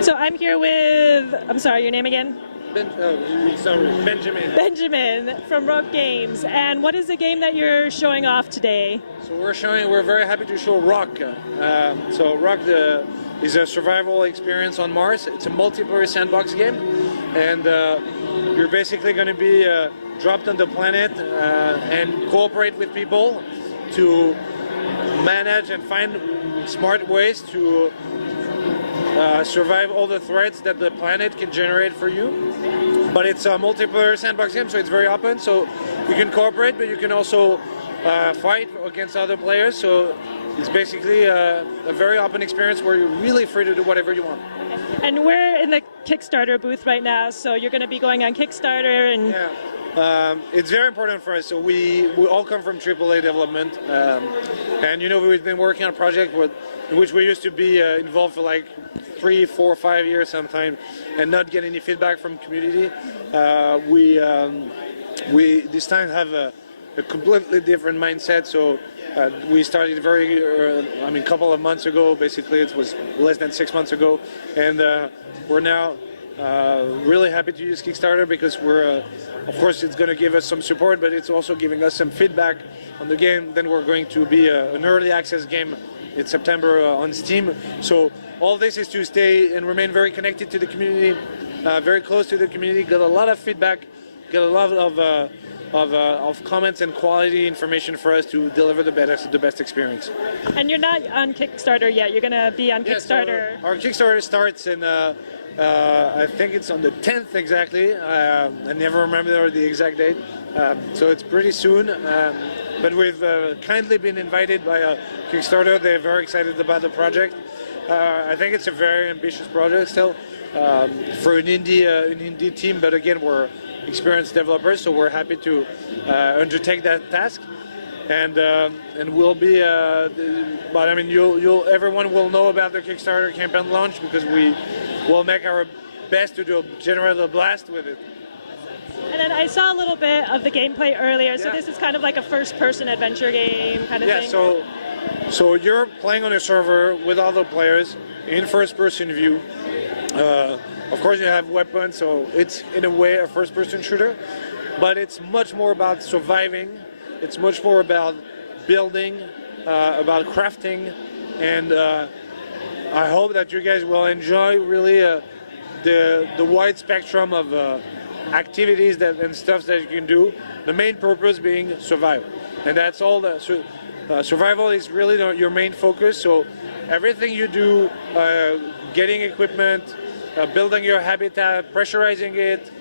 So I'm here with, I'm sorry, your name again? Benjamin. Benjamin from Rokh Games. And what is the game that you're showing off today? So we're very happy to show Rokh. So Rokh is a survival experience on Mars. It's a multiplayer sandbox game, and you're basically going to be dropped on the planet and cooperate with people to manage and find smart ways to survive all the threats that the planet can generate for you. But it's a multiplayer sandbox game, so it's very open, so you can cooperate, but you can also fight against other players. So it's basically a very open experience where you're really free to do whatever you want. And we're in the Kickstarter booth right now, so you're going to be going on Kickstarter and... Yeah. It's very important for us. So we all come from AAA development, and we've been working on a project in which we used to be involved for like 3, 4, 5 years sometimes, and not get any feedback from community. We this time have a completely different mindset. So we started a couple of months ago. Basically, it was less than 6 months ago, and we're now really happy to use Kickstarter because of course, it's going to give us some support, but it's also giving us some feedback on the game. Then we're going to be an early access game in September on Steam. So all this is to stay and remain very connected to the community, very close to the community. Got a lot of feedback, got a lot of comments and quality information for us to deliver the best experience. And you're not on Kickstarter yet. You're going to be on Kickstarter. So our Kickstarter starts in. I think it's on the 10th exactly. I never remember the exact date. So it's pretty soon. But we've kindly been invited by Kickstarter. They're very excited about the project. I think it's a very ambitious project still for an indie team. But again, we're experienced developers, so we're happy to undertake that task. And we'll be. Everyone will know about the Kickstarter campaign launch because we will make our best to generate a blast with it. And then I saw a little bit of the gameplay earlier. So this is kind of like a first-person adventure game kind of thing. Yeah. So you're playing on a server with other players in first-person view. Of course, you have weapons, so it's in a way a first-person shooter, but it's much more about surviving. It's much more about building, about crafting, and I hope that you guys will enjoy really the wide spectrum of activities and stuff that you can do. The main purpose being survival, and that's all. Survival is really your main focus. So everything you do, getting equipment, building your habitat, pressurizing it,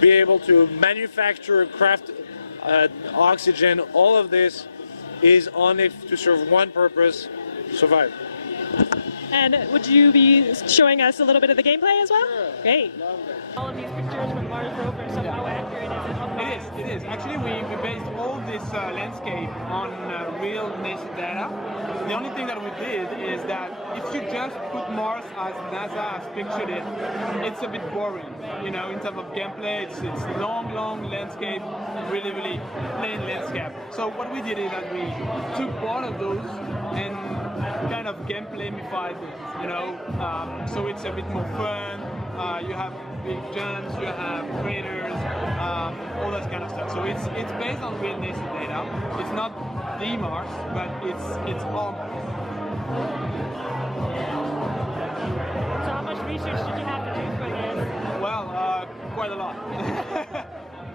be able to manufacture, craft. Oxygen, all of this is on it to serve one purpose: survive. And would you be showing us a little bit of the gameplay as well? Sure. Great. All of these pictures from Mars rover, so how accurate is it? It is. Actually, we based all this landscape on real nature data. The only thing that we did is that if you just put Mars as NASA has pictured it, it's a bit boring. In terms of gameplay, it's long landscape, really plain landscape. So what we did is that we took part of those and kind of gameplay-mified it, so it's a bit more fun. You have big jumps, you have craters, all that kind of stuff. So it's based on real nature data. It's not the Mars, but it's all Mars. So how much research did you have to do for this? Well, quite a lot.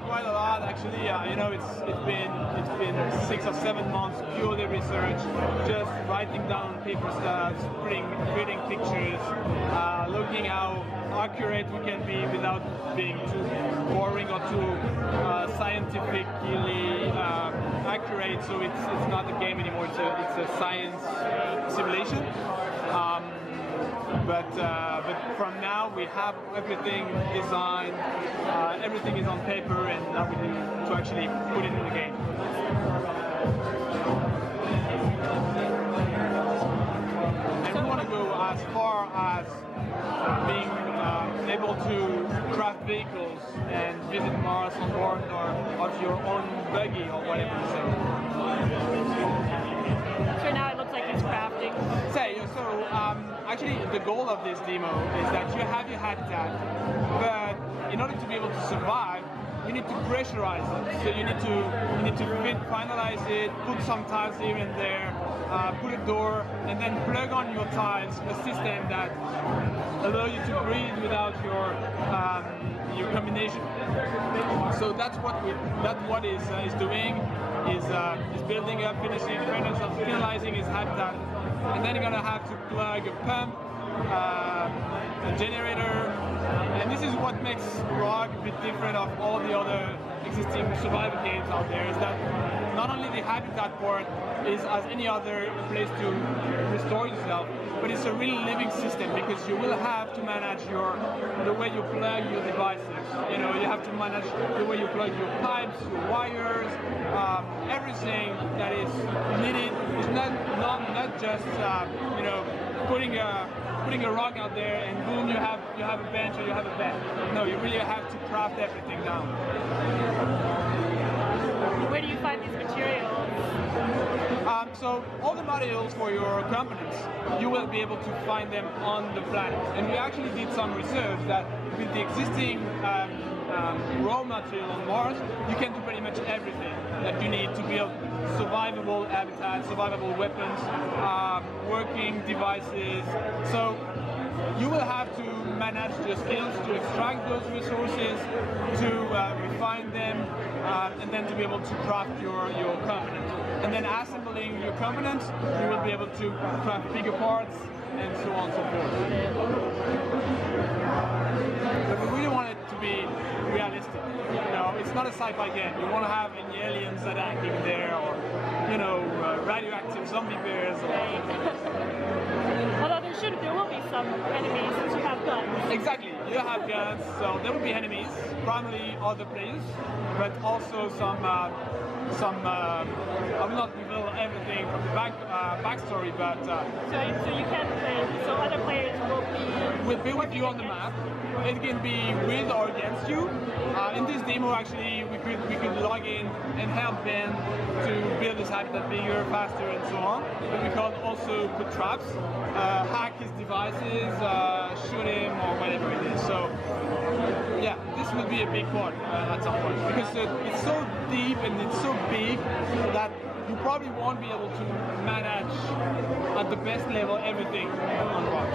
Quite a lot, actually. It's been 6 or 7 months purely research, just writing down paper stuff, creating pictures, looking how accurate we can be without being too boring or too scientifically accurate. So it's not a game anymore. It's a science simulation. But from now we have everything designed, everything is on paper, and now we need to actually put it in the game. And we want to go as far as being able to craft vehicles and visit Mars on board of your own buggy or whatever you say. So now it looks like he's crafting. So actually, the goal of this demo is that you have your habitat, but in order to be able to survive, you need to pressurize it. So you need to finalize it, put some tiles here and there, put a door, and then plug on your tiles a system that allow you to breathe without your combination. So that's what is doing is building up, finalizing his habitat, and then you're gonna have to plug a pump, a generator, and this is what makes Rokh a bit different of all the other existing survival games out there, is that not only the habitat part is as any other place to restore yourself, but it's a really living system, because you will have to manage the way you plug your devices. You know, you have to manage the way you plug your pipes, your wires, everything that is needed. It's not just you know, putting a rock out there and boom, you have a bench or you have a bed. No, you really have to craft everything down. Where do you find these materials? So all the materials for your components, you will be able to find them on the planet. And we actually did some research that with the existing raw material on Mars, you can do pretty much everything that you need to build survivable habitats, survivable weapons, working devices. So you will have to manage your skills to extract those resources, to refine them, and then to be able to craft your component. And then assembling your components, you will be able to craft bigger parts and so on and so forth. But we really want it to be realistic. You know, it's not a sci-fi game. You want to have any aliens attacking there, or you know, radioactive zombie bears. Although there will be some enemies since you have guns. Exactly, you have guns, so there will be enemies, primarily other players, but also some. I will not reveal everything from the backstory, but so you can play. So other players will be with you on the map. It can be with or against you. In this demo, actually, we could log in and help Ben to build his habitat bigger, faster, and so on. But we could also put traps, hack his devices, shoot him, or whatever it is. So yeah, this will be a big part at some point, because it's so deep and it's so big that you probably won't be able to manage at the best level everything on Rokh.